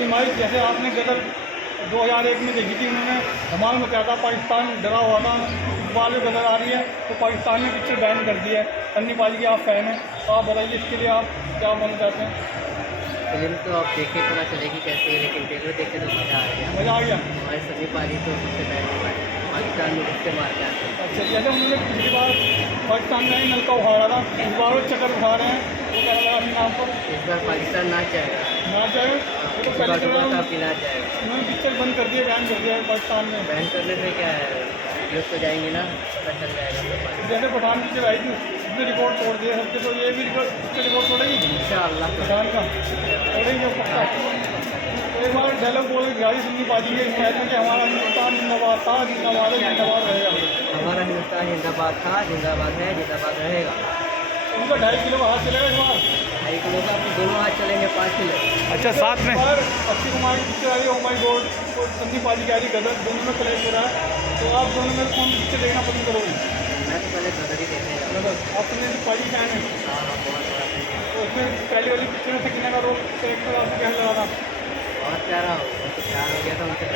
अभी माई जैसे आपने गदर 2001 में देखी थी, उन्होंने धमाल मचाया था, पाकिस्तान डरा हुआ था, इस बार जो गदर आ रही है तो पाकिस्तान ने पिक्चर बैन कर दी है। सन्नी पाजी के आप फ़ैन हैं, तो आप बताइए इसके लिए आप क्या बोलना चाहते हैं? फिल्म तो आप देखें पता चलेगी कैसे है, लेकिन ट्रेलर देख के तो मज़ा आ गया। मज़ा आ गया। हमारे सभी पारी तो सबसे पहले पाकिस्तान में उससे मार के आते हैं। अच्छा, जैसे उन्होंने पिछली बार पाकिस्तान में नलका उखाड़ा था, इस बार वो चक्कर उठा रहे हैं, वो क्या लगा अपने नाम पर? इस बार पाकिस्तान ना जाएगा, ना चाहे तो पहले तो काफ़ी ना जाएगा। उन्होंने पिक्चर बंद कर दिया, बैन कर दिया है पाकिस्तान में। बैन करने से क्या है, वीडियोस तो जाएंगे ना, पता चल जाएगा तो जैसे पठान पिक्चर आई थी, उसने रिकॉर्ड तोड़ दिया सबके, तो ये भी रिकॉर्ड तोड़ेगी इंशाअल्लाह। पठान का, तोड़ेगी पक्का। तो एक बार डायलॉग बोल के गाड़ी सुननी पाती है, कहते हैं कि हमारा हिंदुस्तान जिंदाबाद था, जिंदाबाद है, जिंदाबाद रहेगा। हमारा हिंदुस्तान जिंदाबाद था, जिंदाबाद है, जिंदाबाद रहेगा। उनका 2.5 किलो का हाथ चलेगा इस बार। 2.5 किलो का आपके दोनों हाथ चलेंगे, 5 किलो। अच्छा, साथ में अक्षय कुमार की पिक्चर आई है, ओ माई गॉड, तो संदीप पाजी की आ रही गदर, दोनों में कलेक्ट हो रहा है, तो आप दोनों में कौन पिक्चर देखना पसंद करोगे? मैं तो पहले गदर ही देखने जाऊँगा। गदर। आप संदीप पाजी फैन हैं, हाँ हाँ, बहुत बड़ा fan है। तो उसमें पहली वाली पिक्चर में कितने का रोल कैरेक्टर आपको कैसा लगा था? बहुत प्यारा हो, तो प्यार हो गया था उनसे।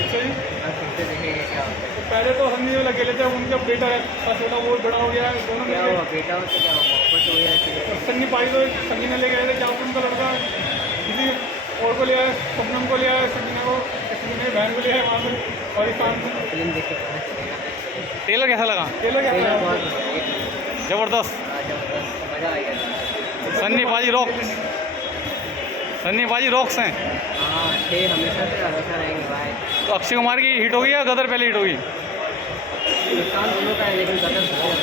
अच्छा जी। बस फिर से देखेंगे क्या होता है। तो पहले तो हम ये अकेले थे, उनका बेटा है, छोटा वो बड़ा हो गया है, दोनों क्या मिलके। हुआ, बेटा हो तो क्या हुआ, मोहब्बत तो वही रहती है। तो सन्नी पाजी तो सन्नी ने ले गए थे, क्या उनका लड़का किसी और को लिया है, स्वप्नम को लिया है, सन्नी को, सन्नी ने बहन को लिया है वहाँ से पाकिस्तान से। फिल्म देख के पता चलेगा। टेलर कैसा लगा? टेलर क्या ट्रेलर लगा? बहुत बढ़िया, जबरदस्त। जबरदस्त, मज़ा आ गया। सन्नी पाजी रॉक्स, सन्नी पाजी रॉक्स हैं। हाँ, थे हमेशा से, हमेशा रहेंगे भाई। तो अक्षय कुमार की हिट होगी या गदर पहले हिट होगी? नुकसान दोनों का है, लेकिन गदर बहुत